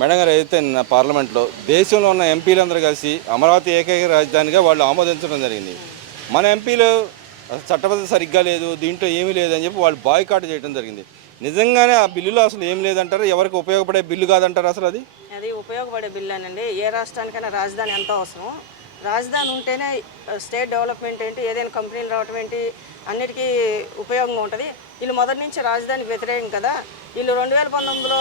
Madam గారు అయితే నిన్న పార్లమెంట్లో దేశంలో ఉన్న ఎంపీలందరూ కలిసి అమరావతి ఏకైక రాజధానిగా వాళ్ళు ఆమోదించడం జరిగింది. మన ఎంపీలు చట్టబద్ధత సరిగ్గా లేదు, దీంట్లో ఏమీ లేదని చెప్పి వాళ్ళు బాయ్కాట్ చేయడం జరిగింది. నిజంగానే ఆ బిల్లులో అసలు ఏం లేదంటారు? ఎవరికి ఉపయోగపడే బిల్లు కాదంటారు అసలు అది? అది ఉపయోగపడే బిల్లేనండి. ఏ రాష్ట్రానికైనా రాజధాని ఎంతో అవసరం. రాజధాని ఉంటేనే స్టేట్ డెవలప్మెంట్ ఏంటి, ఏదైనా కంపెనీలు రావటం ఏంటి, అన్నిటికీ ఉపయోగంగా ఉంటుంది. వీళ్ళు మొదటి నుంచి రాజధానికి వ్యతిరేకం కదా. వీళ్ళు 2019లో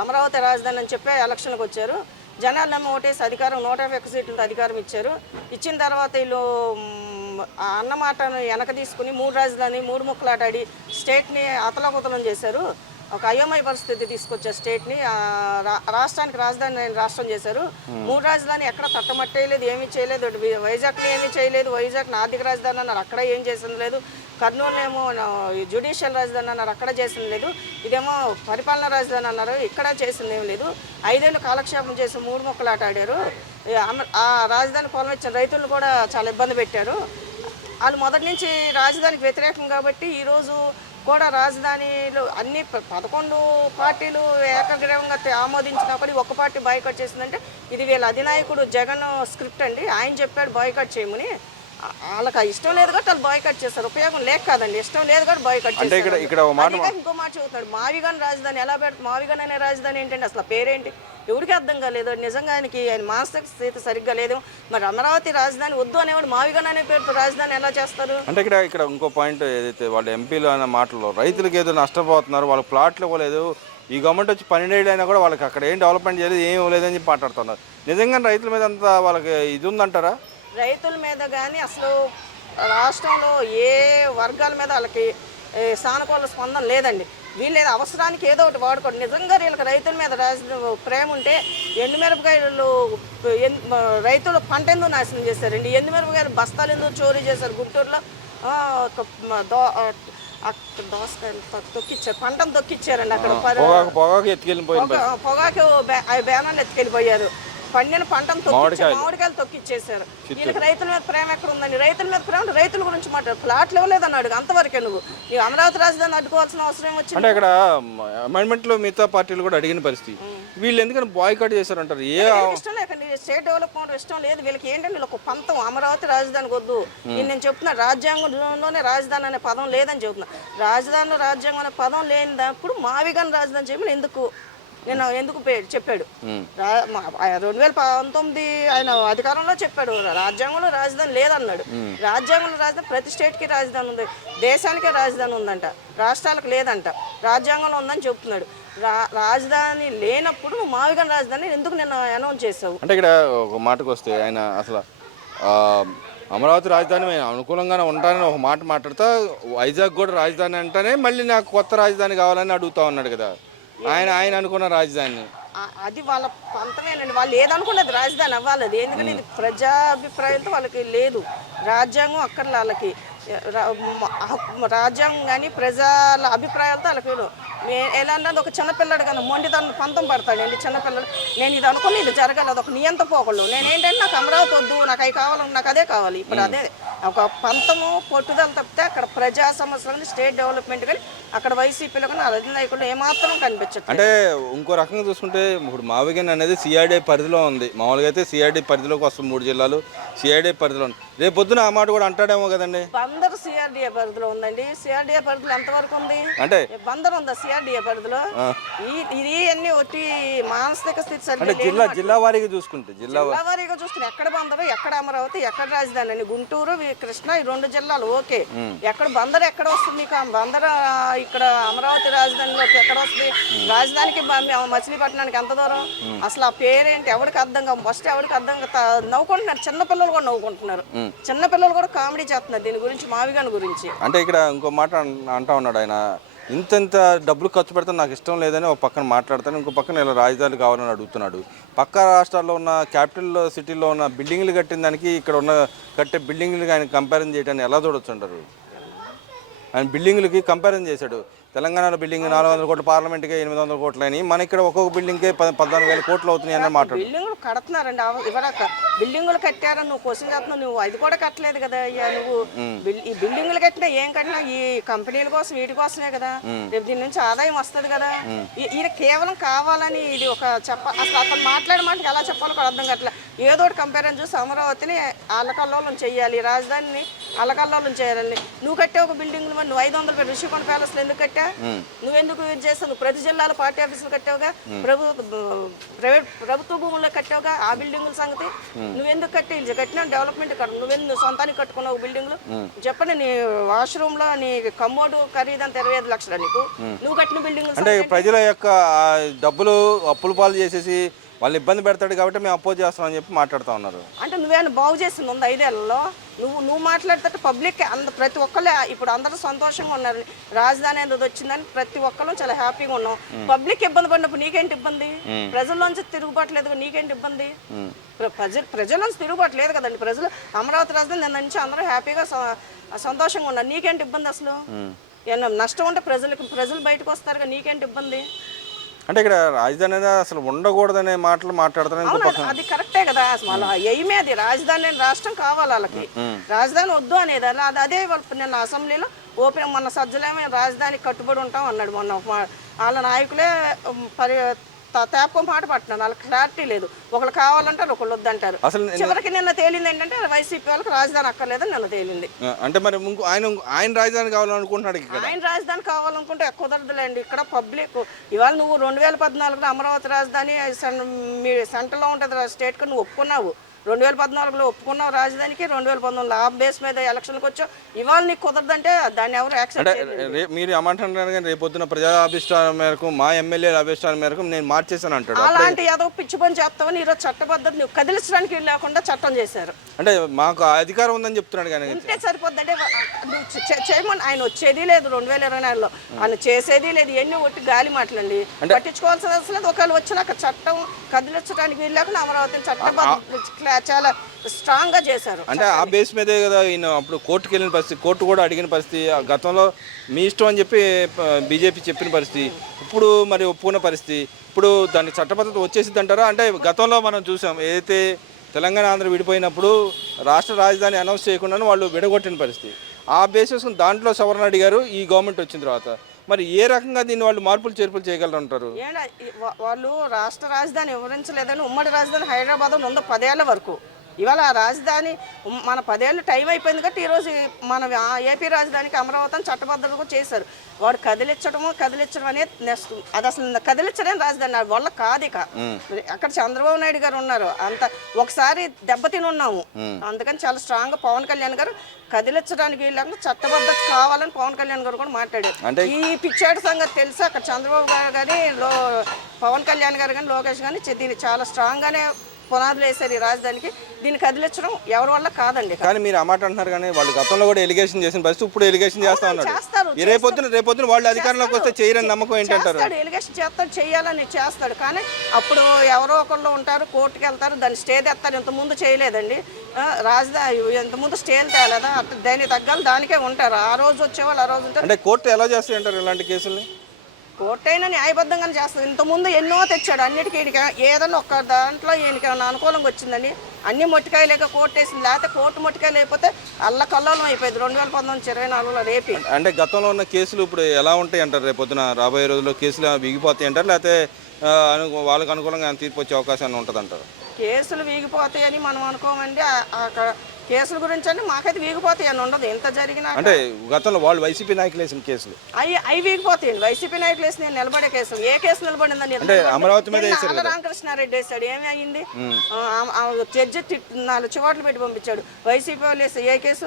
అమరావతి రాజధాని అని చెప్పి ఎలక్షన్కి వచ్చారు. జనాలు నమ్మి ఓటేసి అధికారం 151 సీట్లతో అధికారం ఇచ్చారు. ఇచ్చిన తర్వాత వీళ్ళు ఆ అన్నమాటను వెనక తీసుకుని 3 రాజధాని 3 ముక్కలాటాడి స్టేట్ని అతలాకుతలం చేశారు. ఒక అయోమయ పరిస్థితి తీసుకొచ్చారు స్టేట్ని. రాష్ట్రానికి రాజధాని రాష్ట్రం చేశారు. 3 రాజధాని ఎక్కడ తట్టమట్టేయలేదు, ఏమీ చేయలేదు. వైజాగ్ని ఏమీ చేయలేదు. వైజాగ్ని ఆర్థిక రాజధాని అన్నారు, అక్కడ ఏం చేసింది లేదు. కర్నూలు ఏమో జ్యుడిషియల్ రాజధాని అన్నారు, అక్కడ చేసింది లేదు. ఇదేమో పరిపాలనా రాజధాని అన్నారు, ఇక్కడ చేసింది ఏం లేదు. 5 ఏళ్ళు కాలక్షేపం చేసి 3 ముక్కలాట ఆడారు. ఆ రాజధాని పొలం ఇచ్చిన రైతులు కూడా చాలా ఇబ్బంది పెట్టారు. వాళ్ళు మొదటి నుంచి రాజధానికి వ్యతిరేకం కాబట్టి ఈరోజు కూడా రాజధానిలో అన్ని 11 పార్టీలు ఏకగ్రీవంగా ఆమోదించినప్పుడు ఒక్క పార్టీ బాయ్కాట్ చేసిందంటే ఇది వీళ్ళ అధినాయకుడు జగన్ స్క్రిప్ట్ అండి. ఆయన చెప్పాడు బాయ్కాట్ చేయమని. వాళ్ళకి ఇష్టం లేదు కాబట్టి వాళ్ళు బాయ్కాట్ చేస్తారు. ఉపయోగం లేక కాదండి, ఇష్టం లేదు కాబట్టి బాయ్కాట్ చేస్తారు. ఇంకో మాట చెబుతాడు, మావిగాన్ రాజధాని ఎలా పెడతాడు? మావిగాన్ అనే రాజధాని ఏంటంటే అసలు పేరేంటి ఎవరికి అర్థం కాలేదు. నిజంగా ఆయన మానసిక స్థితి సరిగ్గా లేదు. మరి అమరావతి రాజధాని వద్దు అనేవాడు మావిగాన్ అనే పేరుతో రాజధాని ఎలా చేస్తారు? అంటే ఇక్కడ ఇంకో పాయింట్ ఏదైతే వాళ్ళ ఎంపీలు అన్న మాటల్లో రైతులకు ఏదో నష్టపోతున్నారు, వాళ్ళకి ప్లాట్లు ఇవ్వలేదు, ఈ గవర్నమెంట్ వచ్చి 12 ఏళ్ళు అయినా కూడా వాళ్ళకి అక్కడ ఏం డెవలప్మెంట్ చేయలేదు, ఏం ఇవ్వలేదని చెప్పి మాట్లాడుతున్నారు. నిజంగా రైతుల మీద అంతా వాళ్ళకి ఇది ఉందంటారా? రైతుల మీద కానీ అసలు రాష్ట్రంలో ఏ వర్గాల మీద వాళ్ళకి సానుకూల స్పందన లేదండి. వీళ్ళు అవసరానికి ఏదో ఒకటి వాడుకోండి. నిజంగా వీళ్ళకి రైతుల మీద ప్రేమ ఉంటే ఎండుమిరపకాయలు రైతులు పంట ఎందుకు నాశనం చేశారండి? ఎండుమిరపకాయలు బస్తాలు ఎందుకు చోరీ చేశారు గుంటూరులో? దోసకాయలు తొక్కిచ్చారు, పంటను తొక్కిచ్చారండి. అక్కడ పొగాకు బ్యానర్లు ఎత్తుకెళ్ళిపోయారు. పండిన పంటను మామిడికాయలు తొక్కిచ్చేసారు. వీళ్ళకి రైతుల మీద ప్రేమ ఎక్కడ ఉందండి? రైతుల మీద ప్రేమ రైతుల గురించి మాట్లాడు. ప్లాట్లు ఇవ్వలేదని అడుగు, అంతవరకే నువ్వు అమరావతి రాజధాని అడ్డుకోవాల్సిన అవసరం వచ్చింది. అంటే ఇక్కడ అమెండ్మెంట్లో మిగతా పార్టీలు కూడా అడిగిన పరిస్థితి, వీళ్ళు ఎందుకని బాయ్కాట్ చేశారంటారు? ఇష్టం లేకండి, స్టేట్ డెవలప్మెంట్ ఇష్టం లేదు వీళ్ళకి. ఏంటంటే వీళ్ళకి ఒక పంతం, అమరావతి రాజధానికి వద్దు. నేను చెప్తున్నా, రాజ్యాంగంలోనే రాజధాని అనే పదం లేదని చెబుతున్నా. రాజధానిలో రాజ్యాంగం అనే పదం లేనిప్పుడు మావిగాన్ రాజధాని చేయమని నేను ఎందుకు చెప్పాడు? 2019 ఆయన అధికారంలో చెప్పాడు రాజ్యాంగంలో రాజధాని లేదన్నాడు. రాజ్యాంగంలో రాజధాని ప్రతి స్టేట్కి రాజధాని ఉంది, దేశానికే రాజధాని ఉందంట, రాష్ట్రాలకు లేదంట. రాజ్యాంగంలో ఉందని చెప్తున్నాడు. రాజధాని లేనప్పుడు నువ్వు మావిగాన్ రాజధాని ఎందుకు నిన్న అనౌన్స్ చేసావు? అంటే ఇక్కడ ఒక మాటకు వస్తే ఆయన అసలు అమరావతి రాజధాని అనుకూలంగానే ఉంటానని ఒక మాట మాట్లాడుతా, వైజాగ్ కూడా రాజధాని అంటేనే మళ్ళీ నాకు కొత్త రాజధాని కావాలని అడుగుతా ఉన్నాడు కదా. ఆయన అనుకున్న రాజధాని అది వాళ్ళ పంతమేనండి. వాళ్ళు ఏదనుకున్నది రాజధాని అవ్వాలి అది. ఎందుకంటే ఇది ప్రజాభిప్రాయంతో వాళ్ళకి లేదు. రాజ్యాంగం అక్కడ వాళ్ళకి రాజ్యాంగం కానీ ప్రజల అభిప్రాయాలతో వాళ్ళకి ఎలా అన్నది. ఒక చిన్నపిల్లడు కానీ మొండితనం పంతం పడతాడండి చిన్నపిల్లడు. నేను ఇది అనుకుని ఇది జరగాలి, అదొక నియంత పోకళ్ళు. నేనేంటంటే నాకు అమరావతి వద్దు, నాకు అవి కావాలి, నాకు అదే కావాలి. ఇప్పుడు అదే ఒక పంతము పట్టుదల తప్పితే అక్కడ ప్రజా సమస్యలు కానీ స్టేట్ డెవలప్మెంట్ కానీ అక్కడ వైసీపీలో కానీ అధినాయకులు ఏమాత్రం కనిపించదు. అంటే ఇంకో రకంగా చూసుకుంటే ఇప్పుడు మావిగాన్ అనేది సిఆర్డీ పరిధిలో ఉంది. మామూలుగా అయితే సిఆర్డీ పరిధిలోకి వస్తుంది 3 జిల్లాలు సిఆర్డీ పరిధిలో ఉంది. రేపు పొద్దున ఆ మాట కూడా అంటాడేమో కదండి. బందరు సిఆర్డీఏ పరిధిలో ఉందండి. సిఆర్డీఏ పరిధిలో ఎంతవరకు ఉంది? అంటే బందరు ఉందా సిఆర్డీఏ పరిధిలో? ఇది అన్ని ఒకటి మానసిక స్థితి సరిగ్గా జిల్లా వారీగా చూసుకుంటే ఎక్కడ బందరు, ఎక్కడ అమరావతి, ఎక్కడ రాజధాని అని గుంటూరు కృష్ణా ఈ 2 జిల్లాలు ఓకే. ఎక్కడ బందరు ఎక్కడ వస్తుంది మీకు? బందరు ఇక్కడ అమరావతి రాజధానిలోకి ఎక్కడ వస్తుంది? రాజధానికి మచిలీపట్నానికి ఎంత దూరం? అసలు ఆ పేరేంటి ఎవరికి అర్థం కాదు. ఫస్ట్ ఎవరికి అర్థం నవ్వుకుంటున్నారు, చిన్నపిల్లలు కూడా నవ్వుకుంటున్నారు. చిన్నపిల్లలు కూడా కామెడీ చేస్తున్నారు దీని గురించి, మావిగాన్ గురించి. అంటే ఇక్కడ ఇంకో మాట అంటా ఉన్నాడు ఆయన, ఇంత డబ్బులు ఖర్చు పెడితే నాకు ఇష్టం లేదని ఒక పక్కన మాట్లాడతాను, ఇంకో పక్కన ఇలా రాజధాని కావాలని అడుగుతున్నాడు. పక్క రాష్ట్రాల్లో ఉన్న క్యాపిటల్ సిటీలో ఉన్న బిల్డింగ్లు కట్టిన దానికి ఇక్కడ ఉన్న కట్టే బిల్డింగ్లు ఆయన కంపారిజన్ చేయడానికి ఎలా చూడొచ్చు అంటారు? ఆయన బిల్డింగ్లకి కంపారిజన్ చేశాడు. తెలంగాణలో బిల్డింగ్ 400 కోట్లు, పార్లమెంట్కి 800 కోట్లు అని, మన ఇక్కడ ఒక్కొక్క బిల్డింగ్కే 14,000 కోట్లు అవుతున్నాయి అని మాట్లాడు. బిల్డింగులు కడుతున్నారండి ఇవ్వరాక బిల్డింగులు కట్టారని నువ్వు క్వశ్చన్ చేస్తున్నావు. నువ్వు అది కూడా కట్టలేదు కదా అయ్యా. నువ్వు ఈ బిల్డింగులు కట్టినా ఏం కట్టినా ఈ కంపెనీల కోసం వీటి కోసమే కదా. రేపు దీని నుంచి ఆదాయం వస్తుంది కదా. ఈయన కేవలం కావాలని ఇది ఒక అసలు అతను మాట్లాడే మాటకి ఎలా చెప్పాలో కూడా అర్థం కావట్లేదు. ఏదో ఒకటి కంపారిజన్ చూసి అమరావతిని అల్లకల్లోలం చేయాలి, రాజధానిని అల్లకల్లోలం చేయాలని. నువ్వు కట్టే ఒక బిల్డింగ్ నువ్వు 500 పెట్టి ఋషికొండ ప్యాలెస్లో ఎందుకు కట్టా? నువ్వెందుకు ఇది చేస్తావు? నువ్వు ప్రతి జిల్లాలో పార్టీ ఆఫీసులు కట్టావుగా, ప్రభుత్వ భూముల్లో కట్టావుగా. ఆ బిల్డింగుల సంగతి నువ్వెందుకు కట్టినా డెవలప్మెంట్ కట్టు. నువ్వు సొంతానికి కట్టుకున్నావు బిల్డింగ్లు. చెప్పండి, నీ వాష్రూమ్ లో నీ కమ్మోడు ఖరీదంత 25 లక్షలు నీకు. నువ్వు కట్టిన బిల్డింగ్ అంటే ప్రజల యొక్క డబ్బులు అప్పుల పాలు చేసేసి వాళ్ళు ఇబ్బంది పెడతాడు కాబట్టి మేము అపోజ్ చేస్తామని చెప్పి మాట్లాడుతూ ఉన్నారు. అంటే నువ్వేమైనా బాగు చేసింది ఉంది 5 ఏళ్లలో? నువ్వు మాట్లాడితే పబ్లిక్ ప్రతి ఒక్కళ్ళు ఇప్పుడు అందరూ సంతోషంగా ఉన్నారు. రాజధాని అనేది వచ్చిందని ప్రతి ఒక్కళ్ళు చాలా హ్యాపీగా ఉన్నాం. పబ్లిక్ ఇబ్బంది పడినప్పుడు నీకేంటి ఇబ్బంది? ప్రజల్లోంచి తిరుగుబాట్లేదు, నీకేంటి ఇబ్బంది? ప్రజల్లోంచి తిరుగుబాటు లేదు కదండి. ప్రజలు అమరావతి రాజధాని నిన్న నుంచి అందరూ హ్యాపీగా సంతోషంగా ఉన్నారు. నీకేంటి ఇబ్బంది? అసలు ఏమన్నా నష్టం ఉంటే ప్రజలు బయటకు వస్తారుగా, నీకేంటి ఇబ్బంది? అంటే ఇక్కడ రాజధాని అనేది అసలు ఉండకూడదనే మాటలు మాట్లాడుతున్నారు. అది కరెక్టే కదా. అసలు ఎయిమే అది. రాజధాని రాష్ట్రం కావాలి వాళ్ళకి. రాజధాని వద్దు అనేది అదే నిన్న అసెంబ్లీలో ఓపెన్ మొన్న సజ్జలేమే రాజధానికి కట్టుబడి ఉంటాం అన్నాడు. మొన్న వాళ్ళ నాయకులే తేపకో మాట పట్టినాను. వాళ్ళకి క్లారిటీ లేదు. ఒకళ్ళు కావాలంటారు, ఒకళ్ళు వద్దంటారు. చివరికి నిన్న తేలింది ఏంటంటే వైసీపీ వాళ్ళకి రాజధాని అక్కర్లేదని నిన్న తేలింది. అంటే మరి ఆయన రాజధాని కావాలనుకుంటున్నాడు. ఆయన రాజధాని కావాలనుకుంటే కుదరదులేండి. ఇక్కడ పబ్లిక్ ఇవాళ నువ్వు 2014లో అమరావతి రాజధాని సెంటర్లో ఉంటుంది స్టేట్కి నువ్వు ఒప్పుకున్నావు. 2014లో ఒప్పుకున్నావు రాజధానికి. 2019లో ఆ బేస్ మీద ఎలక్షన్కి వచ్చావు. ఇవాళ నీకు కుదరదంటే దాన్ని ఎవరు యాక్సెప్ట్ చేయలేదు. మీరు ఏమంటున్నారు కానీ రేపొద్దున ప్రజా అభిష్టానం మేరకు, మా ఎమ్మెల్యేల అభిష్టానం మేరకు నేను మార్చేసాను అంటాడు. అలాంటి ఏదో పిచ్చి పని చేస్తావని ఈరోజు చట్టబద్ధత నువ్వు కదిలించడానికి లేకుండా చట్టం చేశారు. అంటే మాకు అధికారం ఉందని చెప్తున్నాడు కానీ ఉంటే సరిపోద్ది. అంటే నువ్వు చేయమని ఆయన వచ్చేది లేదు 2024లో, ఆయన చేసేది లేదు. ఎన్ని ఒట్టి గాలి మాటలండి, పట్టించుకోవాల్సిన అవసరం లేదు. ఒకవేళ వచ్చినాక చట్టం కదిలించడానికి వీలు లేకుండా అమరావతిని చట్టబద్ధ చాలా స్ట్రాంగ్ గా చేశారు. అంటే ఆ బేస్ మీదే కదా ఈయన అప్పుడు కోర్టుకు వెళ్ళిన పరిస్థితి, కోర్టు కూడా అడిగిన పరిస్థితి. గతంలో మీ ఇష్టం అని చెప్పి బీజేపీ చెప్పిన పరిస్థితి, ఇప్పుడు మరి ఒప్పుకున్న పరిస్థితి. ఇప్పుడు దానికి చట్టబద్ధత వచ్చేసింది అంటారా? అంటే గతంలో మనం చూసాం, ఏదైతే తెలంగాణ ఆంధ్ర విడిపోయినప్పుడు రాష్ట్ర రాజధాని అనౌన్స్ చేయకుండానే వాళ్ళు విడగొట్టిన పరిస్థితి. ఆ బేసిస్ దాంట్లో సవరణ అడిగారు ఈ గవర్నమెంట్ వచ్చిన తర్వాత. మరి ఏ రకంగా దీన్ని వాళ్ళు మార్పులు చేర్పులు చేయగలరు అంటారు? వాళ్ళు రాష్ట్ర రాజధాని వివరించలేదని ఉమ్మడి రాజధాని హైదరాబాద్ ఉంది 10 ఏళ్ల వరకు. ఇవాళ ఆ రాజధాని మన 10 ఏళ్ళు టైం అయిపోయింది కాబట్టి ఈరోజు మన ఏపీ రాజధానికి అమరావతిని చట్టబద్ధత చేశారు. వాడు కదిలించడం అనేది నెక్స్ట్ అది అసలు కదిలించడం రాజధాని వాళ్ళ కాదు. ఇక అక్కడ చంద్రబాబు నాయుడు గారు ఉన్నారు. అంత ఒకసారి దెబ్బతిని ఉన్నాము. అందుకని చాలా స్ట్రాంగ్ గా పవన్ కళ్యాణ్ గారు కదిలించడానికి వీళ్ళకి చట్టబద్ధత కావాలని పవన్ కళ్యాణ్ గారు కూడా మాట్లాడారు. ఈ పిచ్చాడు సంగతి తెలుసు. అక్కడ చంద్రబాబు గారు కానీ పవన్ కళ్యాణ్ గారు కానీ లోకేష్ కానీ దీన్ని చాలా స్ట్రాంగ్ గానే పునాదులు వేశారు ఈ రాజధానికి. దీన్ని కదిలించడం ఎవరి వల్ల కాదండి. కానీ మీరు ఆ మాట అంటున్నారు కానీ వాళ్ళు గతంలో కూడా ఎలిగేషన్ చేసిన పరిస్థితి ఇప్పుడు ఎలిగేషన్ చేస్తా ఉన్నారు. రేపొద్దున వాళ్ళు అధికారంలోకి వస్తే చేయరని నమ్మకం ఏంటంటారు? ఎలిగేషన్ చేస్తాడు, చేయాలని చేస్తాడు. కానీ అప్పుడు ఎవరో ఒకళ్ళు ఉంటారు, కోర్టుకు వెళ్తారు, దాన్ని స్టే తెస్తారు. ఇంతకుముందు చేయలేదండి రాజధాని, ఇంతకుముందు స్టేలు తేలేదా? దానికి తగ్గాలి, దానికే ఉంటారు. ఆ రోజు వచ్చేవాళ్ళు ఆ రోజు ఉంటారు. అంటే కోర్టు ఎలా చేస్తాయి అంటారు ఇలాంటి కేసుల్ని? కోర్టు అయినా న్యాయబద్ధంగానే చేస్తుంది. ఇంతకుముందు ఎన్నో తెచ్చాడు. అన్నిటికీ ఏదైనా ఒక్క దాంట్లో ఈయనకి అనుకూలంగా వచ్చిందని అన్ని మొట్టికాయలేక కోర్టు వేసింది. లేకపోతే కోర్టు మొట్టికాయ లేకపోతే అల్లకల్లోలం అయిపోయింది 2019-24లో రేపి. అంటే గతంలో ఉన్న కేసులు ఇప్పుడు ఎలా ఉంటాయి అంటారు? రేపు పొద్దున రాబోయే రోజుల్లో కేసులు వీగిపోతాయి అంటారు, లేకపోతే వాళ్ళకి అనుకూలంగా తీర్పు వచ్చే అవకాశం ఉంటుంది అంటారు? కేసులు వీగిపోతాయని మనం అనుకోమండి. కేసుల గురించి అంటే మాకైతే వీగిపోతాయి అని ఉండదు. ఎంత జరిగినా అంటే గతంలో వాళ్ళు వైసీపీ నాయకులు వేసిన కేసులు అవి వీగిపోతాయండి. వైసీపీ నాయకులు వేసిన నిలబడే కేసులు ఏ కేసు నిలబడిందని అమరావతి మీద రామకృష్ణారెడ్డి వేసాడు. ఏమి అయ్యింది? జడ్జి 4 చివాట్లు పెట్టి పంపించాడు. వైసీపీ వాళ్ళు వేస్తే ఏ కేసు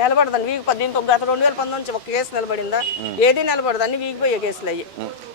నిలబడదని వీగిపోద్ది. దీంతో గత 2019 నుంచి ఒక కేసు నిలబడిందా? ఏది నిలబడదు. అన్ని వీగిపోయే కేసులు అయ్యి.